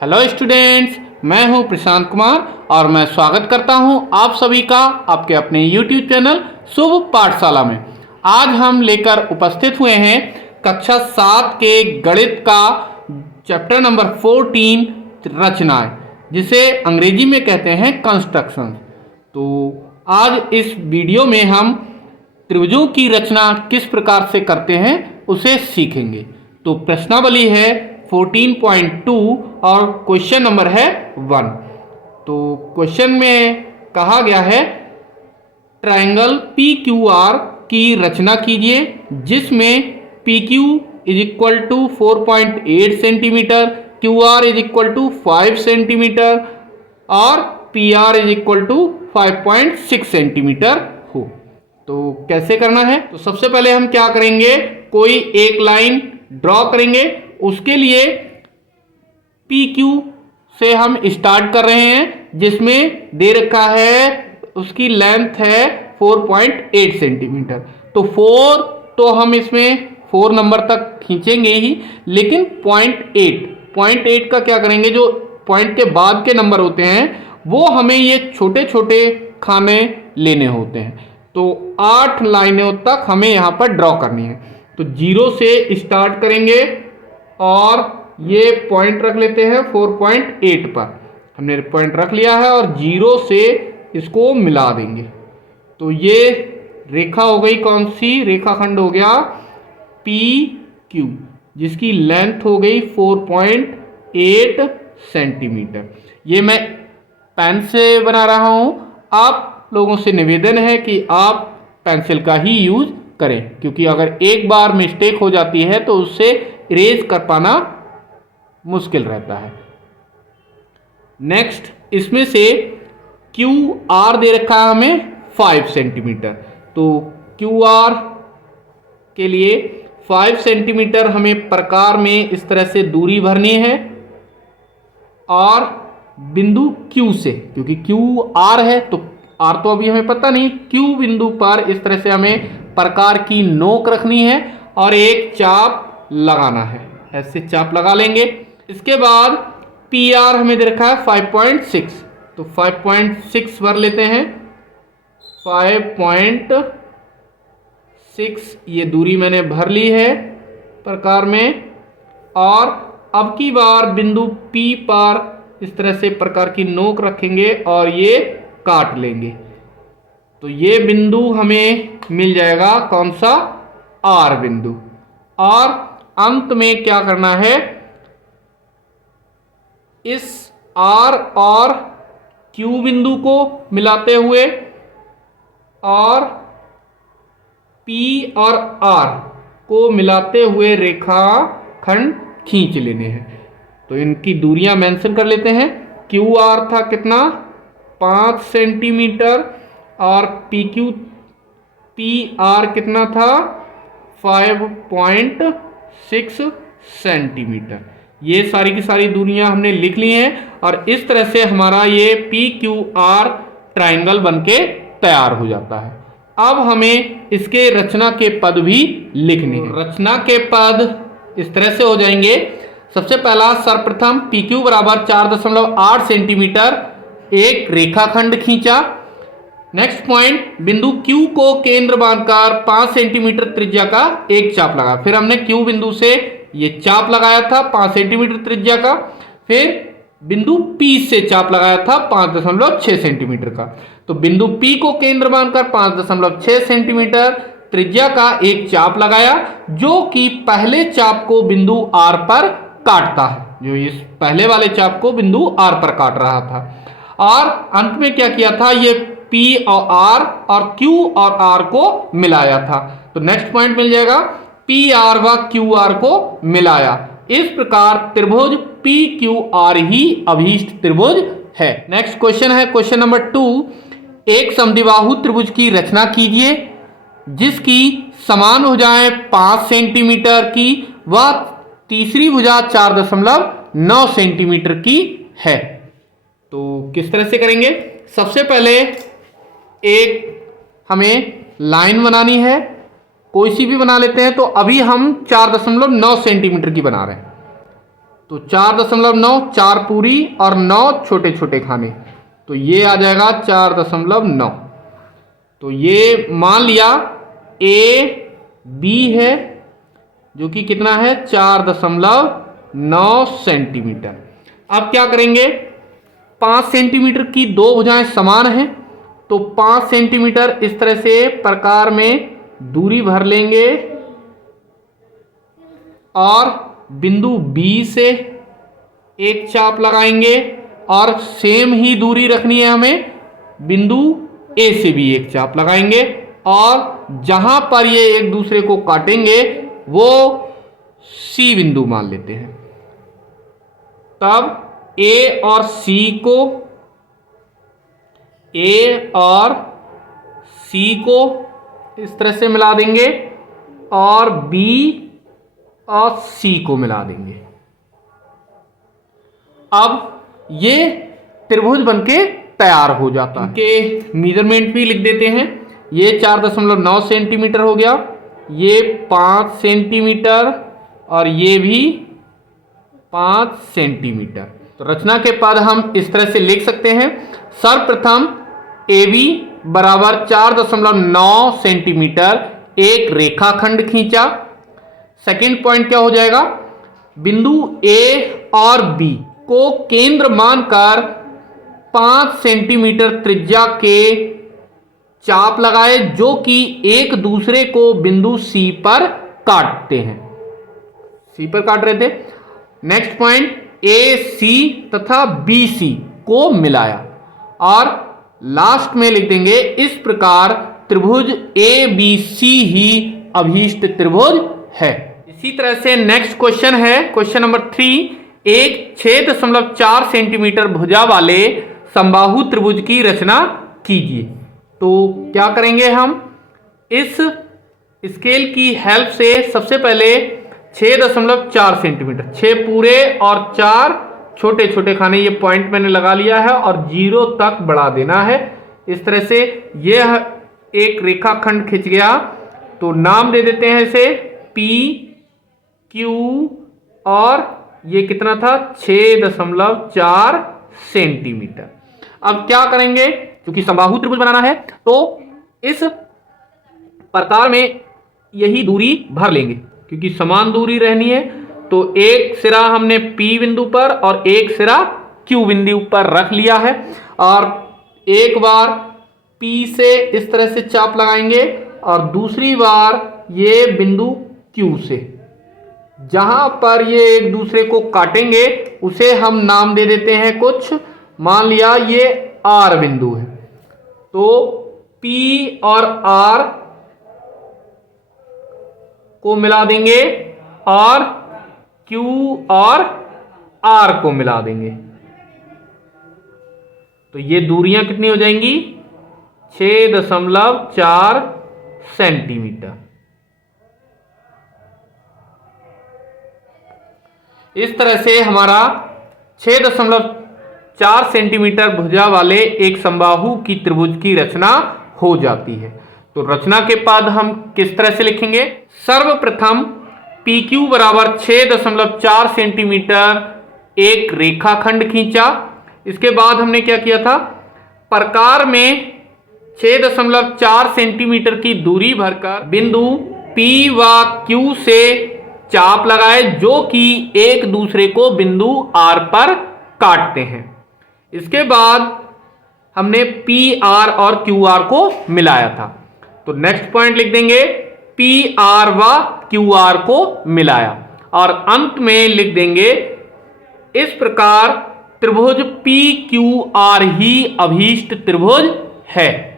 Hello students, मैं हूं प्रशांत कुमार और मैं स्वागत करता हूं आप सभी का आपके अपने YouTube चैनल शुभ पाठशाला में। आज हम लेकर उपस्थित हुए हैं कक्षा 7 के गणित का चैप्टर नंबर 14 रचनाएं, जिसे अंग्रेजी में कहते हैं कंस्ट्रक्शन। तो आज इस वीडियो में हम त्रिभुजों की रचना किस प्रकार से करते हैं उसे सीखेंगे। तो प्रश्नावली है 14.2 और क्वेश्चन नंबर है 1। तो क्वेश्चन में कहा गया है ट्रायंगल पी क्यू आर की रचना कीजिए, जिसमें P Q is equal to 4.8 centimetre, Q R is equal to 5 centimetre और P R is equal to 5.6 centimetre हो। तो कैसे करना है? तो सबसे पहले हम क्या करेंगे, कोई एक लाइन ड्रॉ करेंगे। उसके लिए पी क्यू से हम स्टार्ट कर रहे हैं, जिसमें दे रखा है उसकी लेंथ है 4.8 सेंटीमीटर। तो 4 तो हम इसमें 4 नंबर तक खींचेंगे ही, लेकिन 0.8 का क्या करेंगे, जो पॉइंट के बाद के नंबर होते हैं वो हमें ये छोटे छोटे खाने लेने होते हैं। तो 8 लाइनों तक हमें यहाँ पर ड्रॉ करनी है। तो 0 से स्टार्ट करेंगे और ये पॉइंट रख लेते हैं 4.8 पर। हमने पॉइंट रख लिया है और 0 से इसको मिला देंगे। तो ये रेखा हो गई, कौन सी रेखाखंड हो गया, पी क्यू, जिसकी लेंथ हो गई 4.8 सेंटीमीटर। ये मैं पेन से बना रहा हूं। आप लोगों से निवेदन है कि आप पेंसिल का ही यूज करें, क्योंकि अगर एक बार मिस्टेक हो जाती है तो उससे इरेज कर पाना मुश्किल रहता है। नेक्स्ट, इसमें से क्यू आर दे रखा है हमें 5 सेंटीमीटर। तो क्यू आर के लिए 5 सेंटीमीटर हमें प्रकार में इस तरह से दूरी भरनी है और बिंदु Q से, क्योंकि क्यू आर है तो आर तो अभी हमें पता नहीं, Q बिंदु पर इस तरह से हमें प्रकार की नोक रखनी है और एक चाप लगाना है। ऐसे चाप लगा लेंगे। इसके बाद पी आर हमें दे रखा है 5.6, तो 5.6 भर लेते हैं। 5.6 ये दूरी मैंने भर ली है प्रकार में। और अब की बार बिंदु P पर इस तरह से प्रकार की नोक रखेंगे और ये काट लेंगे। तो ये बिंदु हमें मिल जाएगा, कौन सा, R बिंदु। और अंत में क्या करना है, इस R और Q बिंदु को मिलाते हुए और P और R को मिलाते हुए रेखाखंड खींच लेने हैं। तो इनकी दूरियां मेंशन कर लेते हैं। क्यू आर था कितना, 5 सेंटीमीटर और पी आर कितना था, 5.6 सेंटीमीटर। ये सारी की सारी दूरियां हमने लिख ली हैं और इस तरह से हमारा ये पी क्यू आर ट्राइंगल बनके तैयार हो जाता है। अब हमें इसके रचना के पद भी लिखने हैं। रचना के पद इस तरह से हो जाएंगे। सबसे पहला, सर्वप्रथम पी क्यू बराबर 4.8 सेंटीमीटर एक रेखाखंड खींचा। नेक्स्ट पॉइंट, बिंदु Q को केंद्र बांधकर 5 सेंटीमीटर त्रिज्या का एक चाप लगा। फिर हमने Q बिंदु से ये चाप लगाया था 5 सेंटीमीटर त्रिज्या का। फिर बिंदु P से चाप लगाया था 5.6 सेंटीमीटर का। तो बिंदु P को केंद्र बांधकर 5.6 सेंटीमीटर त्रिज्या का एक चाप लगाया, जो कि पहले चाप को बिंदु R पर काटता है, जो इस पहले वाले चाप को बिंदु R पर काट रहा था। और अंत में क्या किया था, ये P और R और Q और R को मिलाया था। तो नेक्स्ट पॉइंट मिल जाएगा, PR व QR को मिलाया। इस प्रकार त्रिभुज PQR ही अभीष्ट त्रिभुज है। नेक्स्ट क्वेश्चन है क्वेश्चन नंबर 2। एक समद्विबाहु त्रिभुज की रचना कीजिए, जिसकी समान भुजाएं 5 सेंटीमीटर की व तीसरी भुजा 4.9 सेंटीमीटर की है। तो किस तरह से करेंगे, सबसे पहले एक हमें लाइन बनानी है, कोई सी भी बना लेते हैं। तो अभी हम 4.9 सेंटीमीटर की बना रहे हैं। तो 4.9, 4 पूरी और 9 छोटे छोटे खाने, तो ये आ जाएगा 4.9। तो ये मान लिया ए बी है जो कि कितना है 4.9 सेंटीमीटर। अब क्या करेंगे, 5 सेंटीमीटर की दो भुजाएं समान हैं, तो 5 सेंटीमीटर इस तरह से प्रकार में दूरी भर लेंगे और बिंदु बी से एक चाप लगाएंगे और सेम ही दूरी रखनी है हमें, बिंदु ए से भी एक चाप लगाएंगे और जहां पर ये एक दूसरे को काटेंगे वो सी बिंदु मान लेते हैं। तब ए और सी को इस तरह से मिला देंगे और बी और सी को मिला देंगे। अब ये त्रिभुज बनके तैयार हो जाता है। इनके मेजरमेंट भी लिख देते हैं। ये 4.9 सेंटीमीटर हो गया, ये 5 सेंटीमीटर और ये भी 5 सेंटीमीटर। तो रचना के पद हम इस तरह से लिख सकते हैं। सर्वप्रथम AB बराबर 4.9 सेंटीमीटर एक रेखाखंड खींचा। सेकंड पॉइंट क्या हो जाएगा, बिंदु A और B को केंद्र मानकर 5 सेंटीमीटर त्रिज्या के चाप लगाए जो कि एक दूसरे को बिंदु C पर काटते हैं, C पर काट रहे थे। नेक्स्ट पॉइंट, AC तथा BC को मिलाया और लास्ट में लिख देंगे इस प्रकार त्रिभुज ABC ही अभीष्ट त्रिभुज है। इसी तरह से नेक्स्ट क्वेश्चन है, क्वेश्चन नंबर 3, एक 6.4 सेंटीमीटर भुजा वाले समबाहु त्रिभुज की रचना कीजिए। तो क्या करेंगे, हम इस स्केल की हेल्प से सबसे पहले 6.4 सेंटीमीटर, 6 पूरे और 4 छोटे छोटे खाने, ये पॉइंट मैंने लगा लिया है और 0 तक बढ़ा देना है। इस तरह से यह एक रेखाखंड खिंच गया, तो नाम दे देते हैं इसे P Q और ये कितना था 6.4 सेंटीमीटर। अब क्या करेंगे, क्योंकि समबाहु त्रिभुज बनाना है तो इस प्रकार में यही दूरी भर लेंगे, क्योंकि समान दूरी रहनी है। तो एक सिरा हमने P बिंदु पर और एक सिरा Q बिंदु पर रख लिया है और एक बार P से इस तरह से चाप लगाएंगे और दूसरी बार ये बिंदु Q से, जहां पर ये एक दूसरे को काटेंगे उसे हम नाम दे देते हैं कुछ, मान लिया ये R बिंदु है। तो P और R को मिला देंगे और Q और R को मिला देंगे, तो ये दूरियां कितनी हो जाएंगी 6.4 सेंटीमीटर। इस तरह से हमारा 6.4 सेंटीमीटर भुजा वाले एक समबाहु की त्रिभुज की रचना हो जाती है। तो रचना के पद हम किस तरह से लिखेंगे, सर्वप्रथम PQ बराबर 6.4 सेंटीमीटर एक रेखाखंड खींचा। इसके बाद हमने क्या किया था, प्रकार में 6.4 सेंटीमीटर की दूरी भरकर बिंदु P व Q से चाप लगाए जो कि एक दूसरे को बिंदु R पर काटते हैं। इसके बाद हमने PR और QR को मिलाया था, तो नेक्स्ट पॉइंट लिख देंगे PR व QR को मिलाया और अंत में लिख देंगे इस प्रकार त्रिभुज PQR ही अभीष्ट त्रिभुज है।